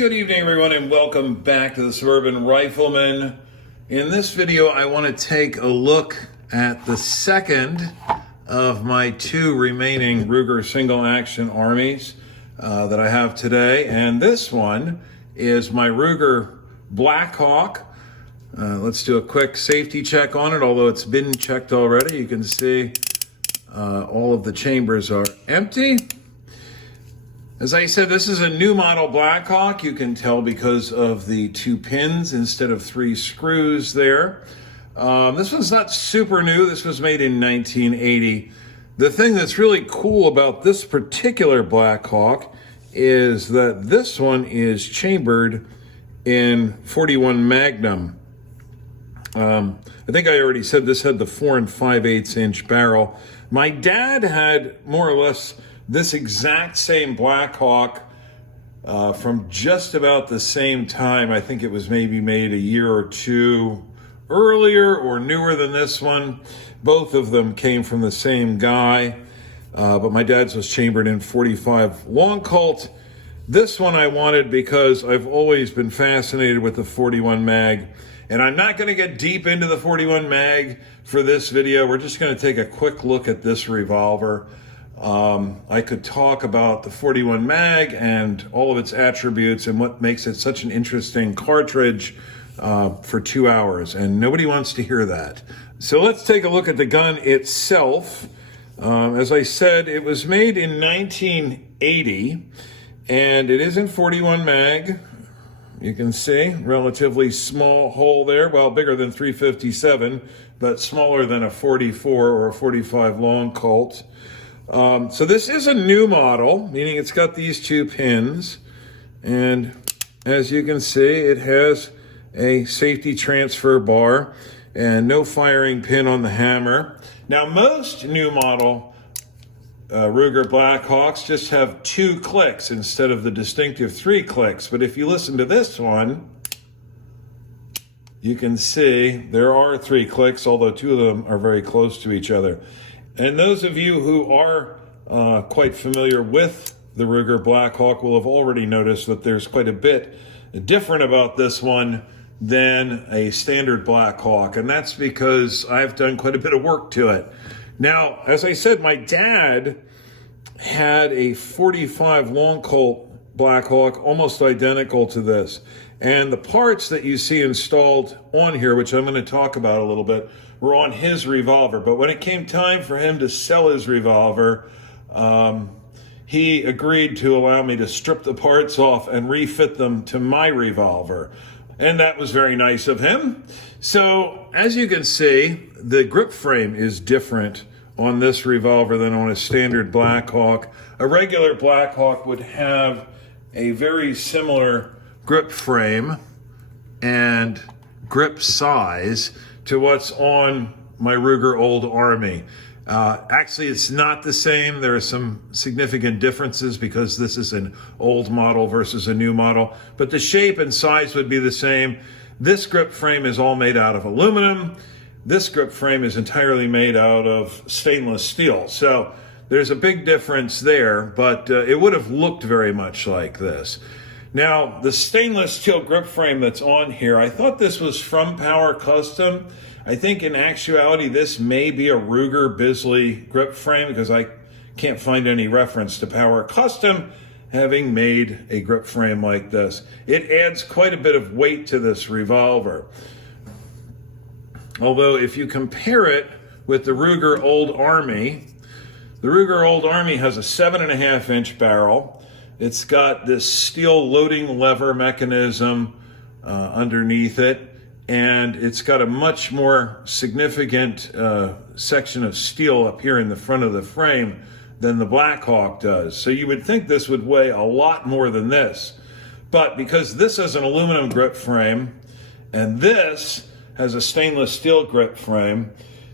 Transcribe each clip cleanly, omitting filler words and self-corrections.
Good evening, everyone, and welcome back to the Suburban Rifleman. In this video, I want to take a look at the second of my two remaining Ruger single-action armies that I have today, and this one is my Ruger Blackhawk. Let's do a quick safety check on it, although it's been checked already. You can see all of the chambers are empty. As I said, this is a new model Blackhawk. You can tell because of the two pins instead of three screws there. This one's not super new. This was made in 1980. The thing that's really cool about this particular Blackhawk is that this one is chambered in 41 Magnum. I think I already said this had the 4 5/8 inch barrel. My dad had more or less this exact same Blackhawk from just about the same time. I think it was maybe made a year or two earlier or newer than this one. Both of them came from the same guy, but my dad's was chambered in 45 Long Colt. This one I wanted because I've always been fascinated with the 41 mag, and I'm not going to get deep into the 41 mag for this video. We're just going to take a quick look at this revolver. I could talk about the 41 mag and all of its attributes and what makes it such an interesting cartridge for 2 hours, and nobody wants to hear that. So let's take a look at the gun itself. As I said, it was made in 1980, and it is in 41 mag. You can see relatively small hole there, well, bigger than 357, but smaller than a 44 or a 45 Long Colt. So this is a new model, meaning it's got these two pins, and as you can see, it has a safety transfer bar and no firing pin on the hammer. Now, most new model Ruger Blackhawks just have 2 clicks instead of the distinctive 3 clicks, but if you listen to this one, you can see there are 3 clicks, although 2 of them are very close to each other. And those of you who are quite familiar with the Ruger Blackhawk will have already noticed that there's quite a bit different about this one than a standard Blackhawk, and that's because I've done quite a bit of work to it. Now, as I said, my dad had a 45 Long Colt Blackhawk almost identical to this, and the parts that you see installed on here, which I'm going to talk about a little bit, were on his revolver. But when it came time for him to sell his revolver, he agreed to allow me to strip the parts off and refit them to my revolver. And that was very nice of him. So as you can see, the grip frame is different on this revolver than on a standard Blackhawk. A regular Blackhawk would have a very similar grip frame and grip size to what's on my Ruger Old Army. Actually, it's not the same. There are some significant differences because this is an old model versus a new model, but the shape and size would be the same. This grip frame is all made out of aluminum. This grip frame is entirely made out of stainless steel. So there's a big difference there, but it would have looked very much like this. Now, the stainless steel grip frame that's on here, I thought this was from Power Custom. I think in actuality, this may be a Ruger Bisley grip frame because I can't find any reference to Power Custom having made a grip frame like this. It adds quite a bit of weight to this revolver. Although if you compare it with the Ruger Old Army, the Ruger Old Army has a 7.5 inch barrel. It's got this steel loading lever mechanism underneath it, and it's got a much more significant section of steel up here in the front of the frame than the Blackhawk does. So you would think this would weigh a lot more than this. But because this is an aluminum grip frame and this has a stainless steel grip frame,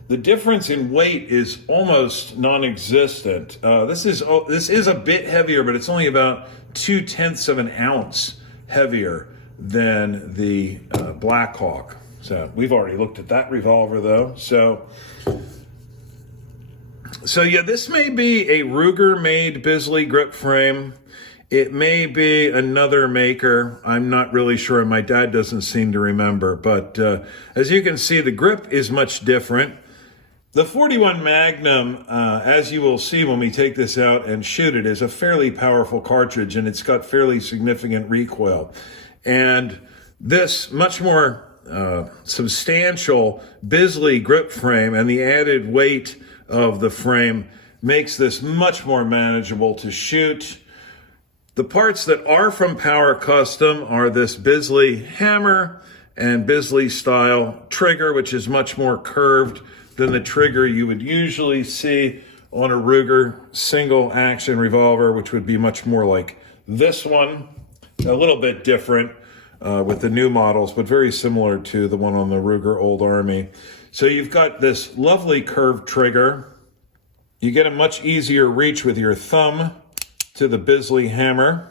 the difference in weight is almost non-existent. This is a bit heavier, but it's only about 0.2 of an ounce heavier than the Blackhawk. So we've already looked at that revolver though. So yeah, this may be a Ruger-made Bisley grip frame. It may be another maker. I'm not really sure. My dad doesn't seem to remember. But as you can see, the grip is much different. The 41 Magnum, as you will see when we take this out and shoot it, is a fairly powerful cartridge, and it's got fairly significant recoil. And this much more substantial Bisley grip frame and the added weight of the frame makes this much more manageable to shoot. The parts that are from Power Custom are this Bisley hammer and Bisley style trigger, which is much more curved than the trigger you would usually see on a Ruger single action revolver, which would be much more like this one. A little bit different with the new models, but very similar to the one on the Ruger Old Army. So you've got this lovely curved trigger. You get a much easier reach with your thumb to the Bisley hammer.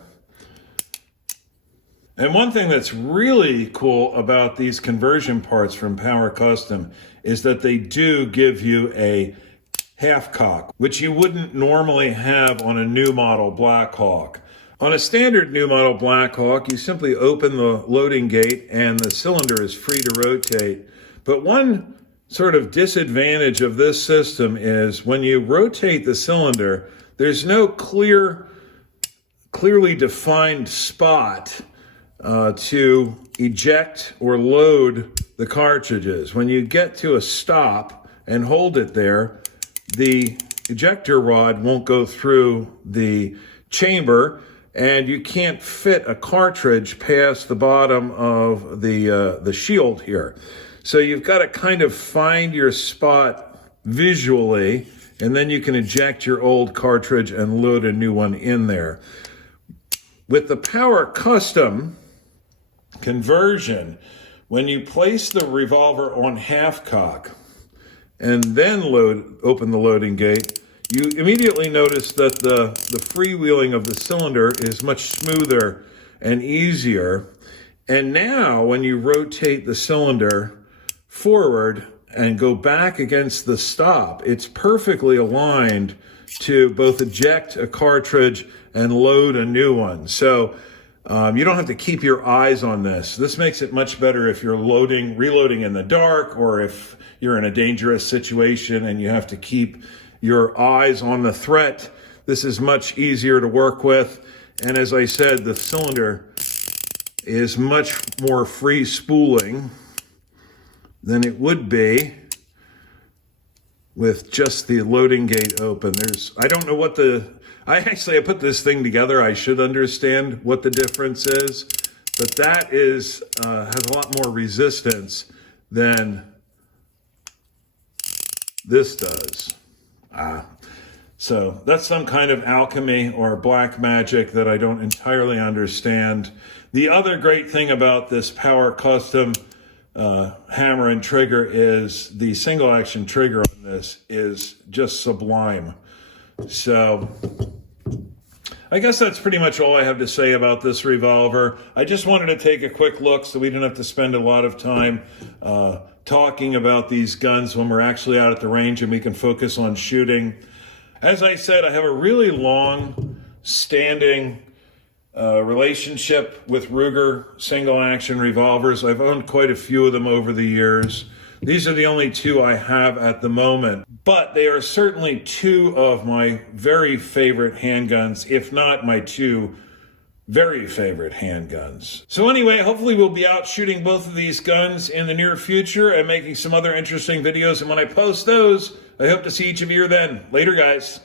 And one thing that's really cool about these conversion parts from Power Custom is that they do give you a half cock, which you wouldn't normally have on a new model Blackhawk. On a standard new model Blackhawk, you simply open the loading gate and the cylinder is free to rotate. But one sort of disadvantage of this system is when you rotate the cylinder, there's no clearly defined spot to eject or load the cartridges. When you get to a stop and hold it there, the ejector rod won't go through the chamber, and you can't fit a cartridge past the bottom of the shield here. So you've got to kind of find your spot visually, and then you can eject your old cartridge and load a new one in there. With the Power Custom conversion, when you place the revolver on half cock and then open the loading gate, you immediately notice that the freewheeling of the cylinder is much smoother and easier. And now when you rotate the cylinder forward and go back against the stop, it's perfectly aligned to both eject a cartridge and load a new one. So you don't have to keep your eyes on this. This makes it much better if you're reloading in the dark, or if you're in a dangerous situation and you have to keep your eyes on the threat. This is much easier to work with. And as I said, the cylinder is much more free spooling than it would be with just the loading gate open. I don't know what I put this thing together. I should understand what the difference is, but that has a lot more resistance than this does. So that's some kind of alchemy or black magic that I don't entirely understand. The other great thing about this Power Custom hammer and trigger is the single action trigger on this is just sublime. So I guess that's pretty much all I have to say about this revolver. I just wanted to take a quick look so we didn't have to spend a lot of time talking about these guns when we're actually out at the range and we can focus on shooting. As I said, I have a really long standing relationship with Ruger single action revolvers. I've owned quite a few of them over the years. These are the only two I have at the moment, but they are certainly two of my very favorite handguns, if not my two very favorite handguns. So anyway, hopefully we'll be out shooting both of these guns in the near future and making some other interesting videos. And when I post those, I hope to see each of you then. Later, guys.